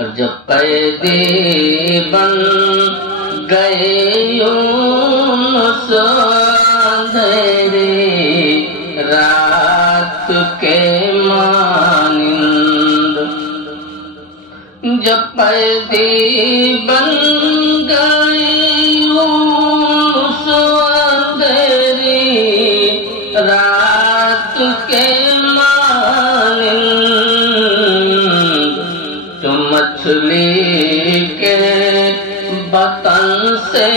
और जब कैदी बन गए यूनुस अंधेरी रात के मानिंद, जब कैदी बन गए यूनुस अंधेरी रात के मानिंद, तो मछली के बतन से